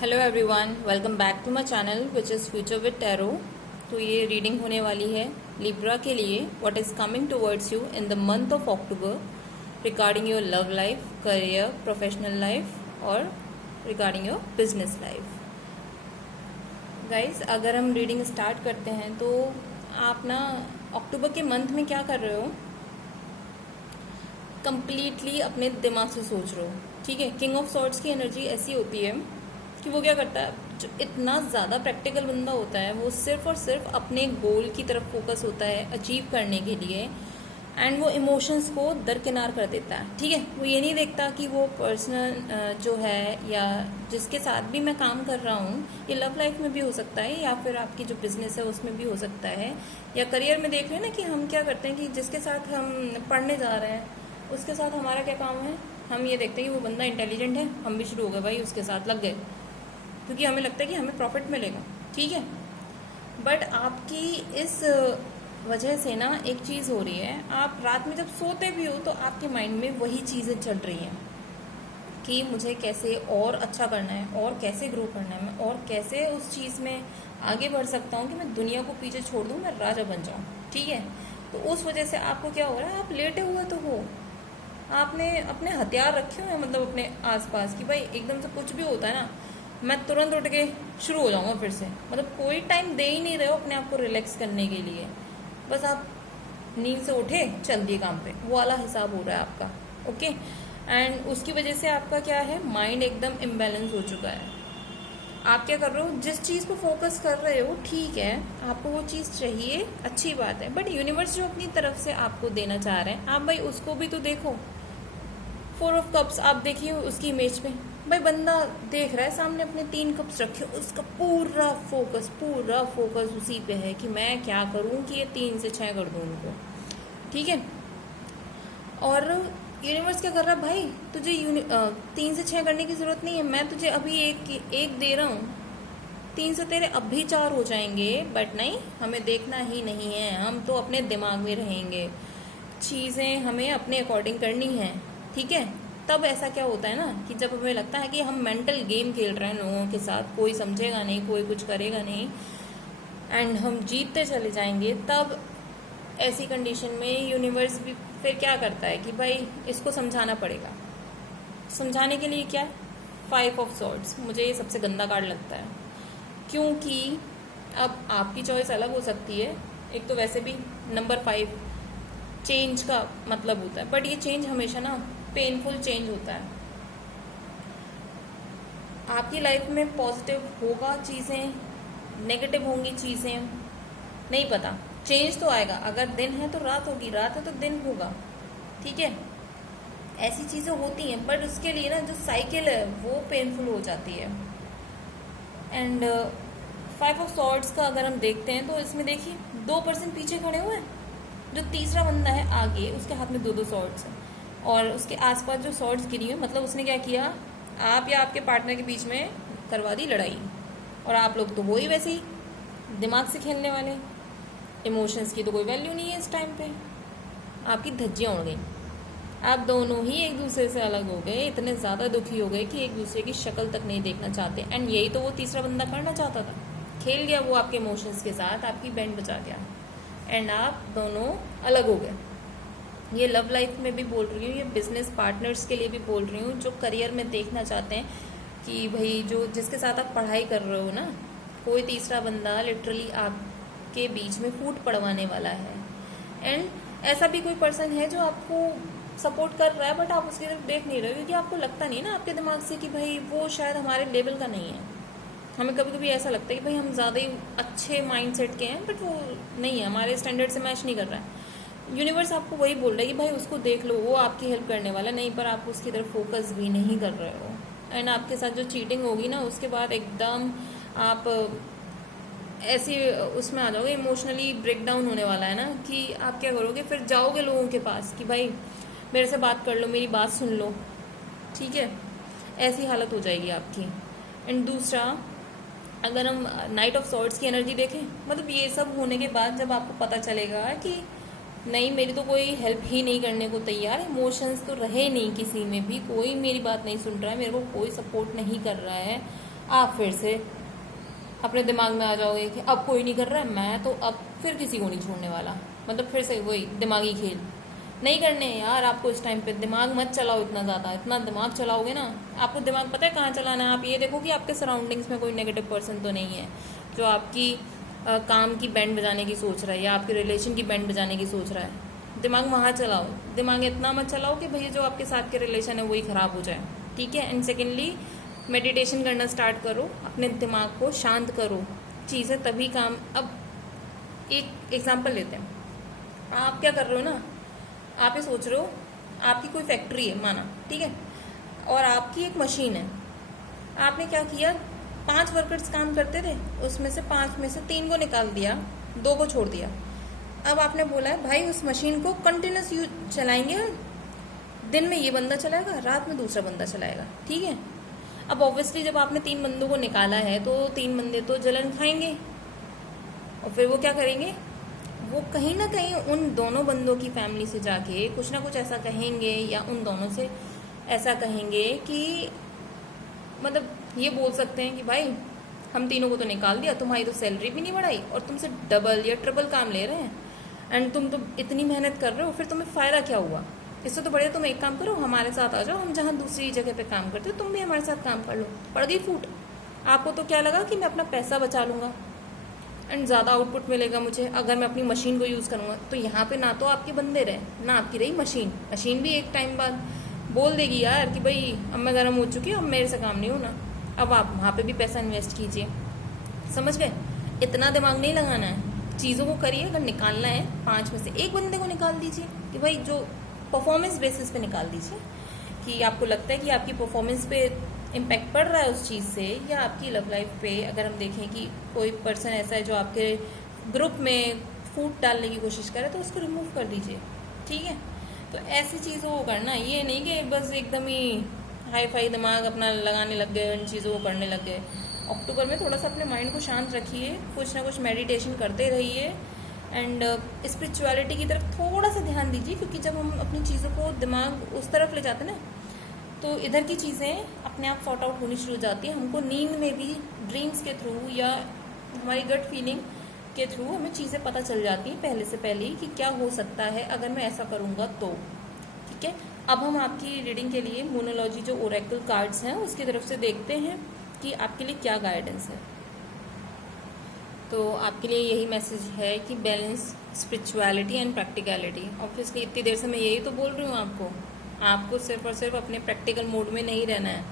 Hello everyone, welcome back to my channel which is Future with Tarot. तो ये reading होने वाली है लिब्रा के लिए, what is coming towards you in the month of October regarding your love life, career, professional life और regarding your business life. Guys, अगर हम रीडिंग स्टार्ट करते हैं तो आप ना अक्टूबर के मंथ में क्या कर रहे हो, कंप्लीटली अपने दिमाग से सोच रहे हो। ठीक है, किंग ऑफ सॉर्ड्स की एनर्जी ऐसी होती है कि वो क्या करता है, जो इतना ज़्यादा प्रैक्टिकल बंदा होता है वो सिर्फ और सिर्फ अपने गोल की तरफ फोकस होता है अचीव करने के लिए, एंड वो इमोशंस को दरकिनार कर देता है। ठीक है, वो ये नहीं देखता कि वो पर्सनल जो है या जिसके साथ भी मैं काम कर रहा हूँ, ये लव लाइफ में भी हो सकता है या फिर आपकी जो बिजनेस है उसमें भी हो सकता है, या करियर में देख रहे हैं ना कि हम क्या करते हैं कि जिसके साथ हम पढ़ने जा रहे हैं उसके साथ हमारा क्या काम है, हम ये देखते हैं कि वो बंदा इंटेलिजेंट है, हम भी शुरू हो गए भाई उसके साथ लग गए, क्योंकि हमें लगता है कि हमें प्रॉफिट मिलेगा। ठीक है, बट आपकी इस वजह से ना एक चीज़ हो रही है, आप रात में जब सोते भी हो तो आपके माइंड में वही चीज़ें चल रही हैं कि मुझे कैसे और अच्छा करना है और कैसे ग्रो करना है, मैं और कैसे उस चीज़ में आगे बढ़ सकता हूँ कि मैं दुनिया को पीछे छोड़ दूँ, मैं राजा बन जाऊँ। ठीक है, तो उस वजह से आपको क्या हो रहा है, आप लेटे हुए तो हो, आपने अपने हथियार रखे हुए हैं मतलब अपने आसपास कि भाई एकदम से कुछ भी होता है ना मैं तुरंत उठ के शुरू हो जाऊंगा फिर से, मतलब कोई टाइम दे ही नहीं रहे हो अपने आप को रिलैक्स करने के लिए, बस आप नींद से उठे चल दिए काम पे, वो वाला हिसाब हो रहा है आपका। ओके, एंड उसकी वजह से आपका क्या है, माइंड एकदम इम्बैलेंस हो चुका है। आप क्या कर रहे हो, जिस चीज़ पे फोकस कर रहे हो ठीक है, आपको वो चीज़ चाहिए, अच्छी बात है, बट यूनिवर्स जो अपनी तरफ से आपको देना चाह रहे हैं आप भाई उसको भी तो देखो। 4 of Cups आप देखिए उसकी इमेज में, भाई बंदा देख रहा है सामने अपने 3 कप्स रखे, उसका पूरा फोकस उसी पे है कि मैं क्या करूं कि ये 3 से 6 कर दूं उनको। ठीक है, और यूनिवर्स क्या कर रहा है, भाई तुझे 3 से 6 करने की जरूरत नहीं है, मैं तुझे अभी एक दे रहा हूँ, 3 से तेरे अब भी 4 हो जाएंगे, बट नहीं, हमें देखना ही नहीं है, हम तो अपने दिमाग में रहेंगे, चीज़ें हमें अपने अकॉर्डिंग करनी है। ठीक है, तब ऐसा क्या होता है ना कि जब हमें लगता है कि हम मेंटल गेम खेल रहे हैं लोगों के साथ, कोई समझेगा नहीं, कोई कुछ करेगा नहीं, एंड हम जीतते चले जाएंगे, तब ऐसी कंडीशन में यूनिवर्स भी फिर क्या करता है कि भाई इसको समझाना पड़ेगा। समझाने के लिए क्या, 5 of Swords मुझे ये सबसे गंदा कार्ड लगता है, क्योंकि अब आपकी चॉइस अलग हो सकती है। एक तो वैसे भी नंबर 5 चेंज का मतलब होता है, बट ये चेंज हमेशा ना पेनफुल चेंज होता है। आपकी लाइफ में पॉजिटिव होगा चीज़ें, नेगेटिव होंगी चीज़ें, नहीं पता, चेंज तो आएगा। अगर दिन है तो रात होगी, रात है तो दिन होगा। ठीक है, ऐसी चीज़ें होती हैं, बट उसके लिए ना जो साइकिल है वो पेनफुल हो जाती है। एंड 5 of Swords का अगर हम देखते हैं तो इसमें देखिए 2% पीछे खड़े हुए हैं, जो तीसरा बंदा है आगे उसके हाथ में 2 swords है, और उसके आसपास जो swords गिरी हुई, मतलब उसने क्या किया, आप या आपके पार्टनर के बीच में करवा दी लड़ाई, और आप लोग तो हो ही वैसे ही दिमाग से खेलने वाले, इमोशंस की तो कोई वैल्यू नहीं है इस टाइम पे, आपकी धज्जियाँ उड़ गई, आप दोनों ही एक दूसरे से अलग हो गए, इतने ज़्यादा दुखी हो गए कि एक दूसरे की शक्ल तक नहीं देखना चाहते। एंड यही तो वो तीसरा बंदा करना चाहता था, खेल गया वो आपके इमोशंस के साथ, आपकी बैंड बजा गया, एंड आप दोनों अलग हो गए। ये लव लाइफ में भी बोल रही हूँ, ये बिजनेस पार्टनर्स के लिए भी बोल रही हूँ, जो करियर में देखना चाहते हैं कि भाई जो जिसके साथ आप पढ़ाई कर रहे हो ना, कोई तीसरा बंदा लिटरली आपके बीच में फूट पड़वाने वाला है। एंड ऐसा भी कोई पर्सन है जो आपको सपोर्ट कर रहा है, बट आप उसकी तरफ देख नहीं रहे हो, क्योंकि आपको लगता नहीं ना आपके दिमाग से कि भाई वो शायद हमारे लेवल का नहीं है। हमें कभी कभी ऐसा लगता है कि भाई हम ज़्यादा ही अच्छे माइंडसेट के हैं, बट वो नहीं है, हमारे स्टैंडर्ड से मैच नहीं कर रहा है। यूनिवर्स आपको वही बोल रहा है कि भाई उसको देख लो, वो आपकी हेल्प करने वाला नहीं, पर आप उसकी तरफ फोकस भी नहीं कर रहे हो। एंड आपके साथ जो चीटिंग होगी ना, उसके बाद एकदम आप ऐसी उसमें आ जाओगे, इमोशनली ब्रेक डाउन होने वाला है ना, कि आप क्या करोगे, फिर जाओगे लोगों के पास कि भाई मेरे से बात कर लो, मेरी बात सुन लो। ठीक है, ऐसी हालत हो जाएगी आपकी। एंड दूसरा, अगर हम नाइट ऑफ सॉर्ड्स की एनर्जी देखें, मतलब ये सब होने के बाद जब आपको पता चलेगा कि नहीं मेरी तो कोई हेल्प ही नहीं करने को तैयार, इमोशंस तो रहे नहीं किसी में भी, कोई मेरी बात नहीं सुन रहा है, मेरे को कोई सपोर्ट नहीं कर रहा है, आप फिर से अपने दिमाग में आ जाओगे कि अब कोई नहीं कर रहा है, मैं तो अब फिर किसी को नहीं छोड़ने वाला। मतलब फिर से वही दिमागी खेल नहीं करने हैं यार। आपको इस टाइम पे दिमाग मत चलाओ इतना ज़्यादा। इतना दिमाग चलाओगे ना, आपको दिमाग पता है कहाँ चलाना है। आप ये देखो कि आपके सराउंडिंग्स में कोई नेगेटिव पर्सन तो नहीं है जो आपकी काम की बैंड बजाने की सोच रहा है या आपके रिलेशन की बैंड बजाने की सोच रहा है। दिमाग वहाँ चलाओ। दिमाग इतना मत चलाओ कि भैया जो आपके साथ के रिलेशन है वही ख़राब हो जाए, ठीक है। एंड सेकेंडली, मेडिटेशन करना स्टार्ट करो, अपने दिमाग को शांत करो, चीज़ें तभी काम। अब एक एग्जांपल लेते हैं। आप क्या कर रहे हो ना, आप ये सोच रहे हो आपकी कोई फैक्ट्री है माना, ठीक है, और आपकी एक मशीन है। आपने क्या किया, 5 वर्कर्स काम करते थे, उसमें से 5 में से 3 को निकाल दिया, 2 को छोड़ दिया। अब आपने बोला है भाई उस मशीन को कंटिन्यूस यूज चलाएंगे हम, दिन में ये बंदा चलाएगा, रात में दूसरा बंदा चलाएगा, ठीक है। अब ऑब्वियसली जब आपने 3 बंदों को निकाला है तो 3 बंदे तो जलन खाएंगे, और फिर वो क्या करेंगे, वो कहीं ना कहीं उन दोनों बंदों की फैमिली से जाके कुछ ना कुछ ऐसा कहेंगे या उन दोनों से ऐसा कहेंगे कि मतलब ये बोल सकते हैं कि भाई हम तीनों को तो निकाल दिया, तुम्हारी तो सैलरी भी नहीं बढ़ाई और तुमसे डबल या ट्रिपल काम ले रहे हैं, एंड तुम तो इतनी मेहनत कर रहे हो, फिर तुम्हें फ़ायदा क्या हुआ। इससे तो बढ़िया तुम एक काम करो, हमारे साथ आ जाओ, हम जहाँ दूसरी जगह पे काम करते हो तुम भी हमारे साथ काम कर लो। पड़ गई फूट। आपको तो क्या लगा कि मैं अपना पैसा बचा लूँगा एंड ज़्यादा आउटपुट मिलेगा मुझे अगर मैं अपनी मशीन को यूज़ करूँगा। तो यहाँ पे ना तो आपके बंदे रहे, ना आपकी रही मशीन। मशीन भी एक टाइम बाद बोल देगी यार कि भाई अब मैं गर्म हो चुकी हूँ, अब मेरे से काम नहीं होना। अब आप वहाँ पे भी पैसा इन्वेस्ट कीजिए, समझ गए। इतना दिमाग नहीं लगाना है, चीज़ों को करिए। अगर निकालना है 5 में से 1 बंदे को निकाल दीजिए कि भाई जो परफॉर्मेंस बेसिस पे निकाल दीजिए कि आपको लगता है कि आपकी परफॉर्मेंस पे इम्पैक्ट पड़ रहा है उस चीज़ से, या आपकी लव लाइफ पे अगर हम देखें कि कोई पर्सन ऐसा है जो आपके ग्रुप में फूट डालने की कोशिश करे तो उसको रिमूव कर दीजिए, ठीक है। तो ऐसी चीज़ों को करना, ये नहीं कि बस एकदम ही हाई फाई दिमाग अपना लगाने लग गए, इन चीज़ों को करने लग गए। अक्टूबर में थोड़ा सा अपने माइंड को शांत रखिए, कुछ ना कुछ मेडिटेशन करते रहिए एंड स्पिरिचुअलिटी की तरफ थोड़ा सा ध्यान दीजिए, क्योंकि जब हम अपनी चीज़ों को दिमाग उस तरफ ले जाते हैं ना तो इधर की चीज़ें अपने आप सॉर्ट आउट होनी शुरू हो जाती है। हमको नींद में भी ड्रीम्स के थ्रू या हमारी गट फीलिंग के थ्रू हमें चीज़ें पता चल जाती हैं पहले से पहले ही कि क्या हो सकता है अगर मैं ऐसा करूँगा तो, ठीक है। अब हम आपकी रीडिंग के लिए मोनोलॉजी जो ओरेकल कार्ड्स हैं उसकी तरफ से देखते हैं कि आपके लिए क्या गाइडेंस है। तो आपके लिए यही मैसेज है कि balance spirituality and practicality. Obviously इतनी देर से मैं यही तो बोल रही हूँ आपको सिर्फ और सिर्फ अपने प्रैक्टिकल मोड में नहीं रहना है,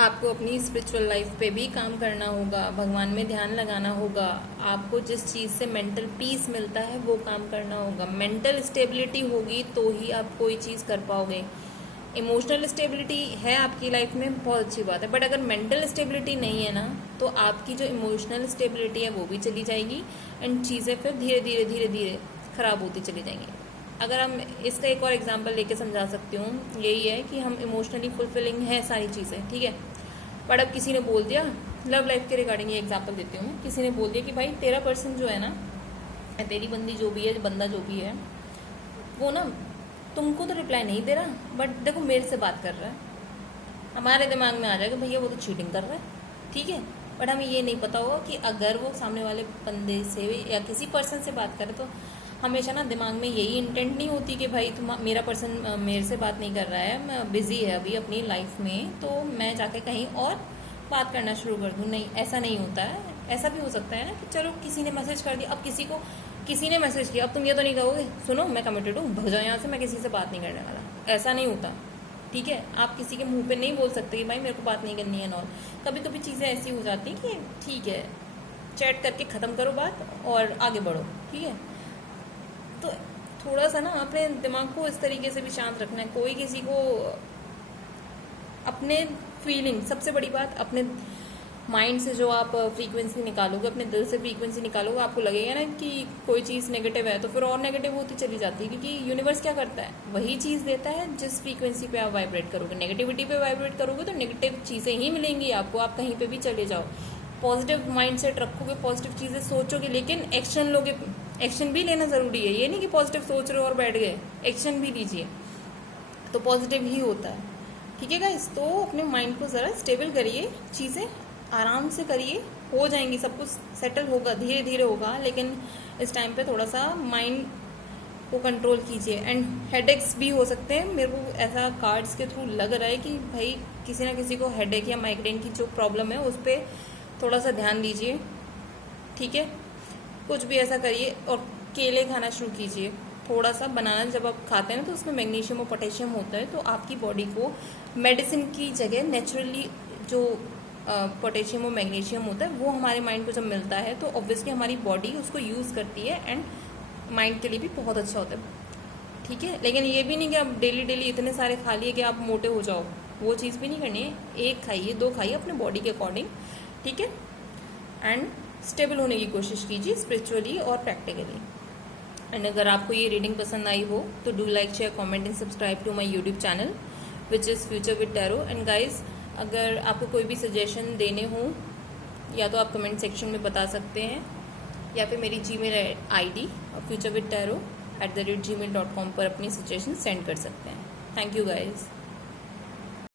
आपको अपनी स्पिरिचुअल लाइफ पे भी काम करना होगा, भगवान में ध्यान लगाना होगा, आपको जिस चीज़ से मेंटल पीस मिलता है वो काम करना होगा। मेंटल स्टेबिलिटी होगी तो ही आप कोई चीज़ कर पाओगे। इमोशनल स्टेबिलिटी है आपकी लाइफ में, बहुत अच्छी बात है, बट अगर मेंटल स्टेबिलिटी नहीं है ना तो आपकी जो इमोशनल स्टेबिलिटी है वो भी चली जाएगी एंड चीज़ें फिर धीरे धीरे धीरे धीरे ख़राब होती चली जाएंगी। अगर हम इसका एक और एग्जांपल लेके समझा सकती हूँ, यही है कि हम इमोशनली फुलफिलिंग है सारी चीज़ें, ठीक है, बट अब किसी ने बोल दिया, लव लाइफ के रिगार्डिंग ये एग्जांपल देती हूँ, किसी ने बोल दिया कि भाई तेरा पर्सन जो है ना, तेरी बंदी जो भी है, बंदा जो भी है, वो ना तुमको तो रिप्लाई नहीं दे रहा, बट देखो मेरे से बात कर रहा है। हमारे दिमाग में आ जाएगा भैया वो तो चीटिंग कर रहा है, ठीक है, बट हमें ये नहीं पता होगा कि अगर वो सामने वाले बंदे से या किसी पर्सन से बात करे तो हमेशा ना दिमाग में यही इंटेंट नहीं होती कि भाई मेरा पर्सन मेरे से बात नहीं कर रहा है, मैं बिजी है अभी अपनी लाइफ में, तो मैं जाके कहीं और बात करना शुरू कर दूँ। नहीं, ऐसा नहीं होता है। ऐसा भी हो सकता है ना कि चलो किसी ने मैसेज कर दिया, अब किसी ने मैसेज किया, अब तुम ये तो नहीं कहोगे सुनो मैं कमिटेड हूँ, भग जाओ यहाँ से, मैं किसी से बात नहीं करने वाला। ऐसा नहीं होता, ठीक है। आप किसी के मुंह पे नहीं बोल सकते कि भाई मेरे को बात नहीं करनी है। और कभी कभी चीज़ें ऐसी हो जाती हैं कि ठीक है चैट करके ख़त्म करो बात और आगे बढ़ो, ठीक है। तो थोड़ा सा ना अपने दिमाग को इस तरीके से भी शांत रखना है। कोई किसी को अपने फीलिंग, सबसे बड़ी बात, अपने माइंड से जो आप फ्रीक्वेंसी निकालोगे, अपने दिल से फ्रीक्वेंसी निकालोगे, आपको लगेगा ना कि कोई चीज़ नेगेटिव है तो फिर और नेगेटिव होती चली जाती है, क्योंकि यूनिवर्स क्या करता है, वही चीज़ देता है जिस फ्रीक्वेंसी पे आप वाइब्रेट करोगे। नेगेटिविटी पे वाइब्रेट करोगे तो नेगेटिव चीज़ें ही मिलेंगी आपको, आप कहीं पे भी चले जाओ। पॉजिटिव माइंड सेट रखोगे, पॉजिटिव चीज़ें सोचोगे, लेकिन एक्शन लोगे। एक्शन भी लेना ज़रूरी है, ये नहीं कि पॉजिटिव सोच रहे हो और बैठ गए, एक्शन भी लीजिए तो पॉजिटिव ही होता है। ठीक है गाइस, तो अपने माइंड को ज़रा स्टेबल करिए, चीज़ें आराम से करिए, हो जाएंगी, सब कुछ सेटल होगा, धीरे धीरे होगा, लेकिन इस टाइम पे थोड़ा सा माइंड को कंट्रोल कीजिए। एंड हेडेक्स भी हो सकते हैं, मेरे को ऐसा कार्ड्स के थ्रू लग रहा है कि भाई किसी ना किसी को हेडेक या माइग्रेन की जो प्रॉब्लम है उस पर थोड़ा सा ध्यान दीजिए, ठीक है। कुछ भी ऐसा करिए और केले खाना शुरू कीजिए, थोड़ा सा। बनाना जब आप खाते हैं ना तो उसमें मैग्नीशियम और पोटेशियम होता है, तो आपकी बॉडी को मेडिसिन की जगह नेचुरली जो पोटेशियम और मैग्नीशियम होता है वो हमारे माइंड को जब मिलता है तो ऑब्वियसली हमारी बॉडी उसको यूज़ करती है एंड माइंड के लिए भी बहुत अच्छा होता है, ठीक है। लेकिन ये भी नहीं कि आप डेली डेली इतने सारे खा लिए कि आप मोटे हो जाओ, वो चीज़ भी नहीं करनी है। एक खाइए, 2 खाइए अपने बॉडी के अकॉर्डिंग, ठीक है। एंड स्टेबल होने की कोशिश कीजिए स्पिरिचुअली और प्रैक्टिकली। एंड अगर आपको ये रीडिंग पसंद आई हो तो do like, share, comment and subscribe to my YouTube channel which is Future with Tarot. And guys, अगर आपको कोई भी सजेशन देने हो या तो आप कमेंट सेक्शन में बता सकते हैं या फिर मेरी जीमेल आईडी futurewithtaro@gmail.com पर अपनी सजेशन सेंड कर सकते हैं। Thank you guys.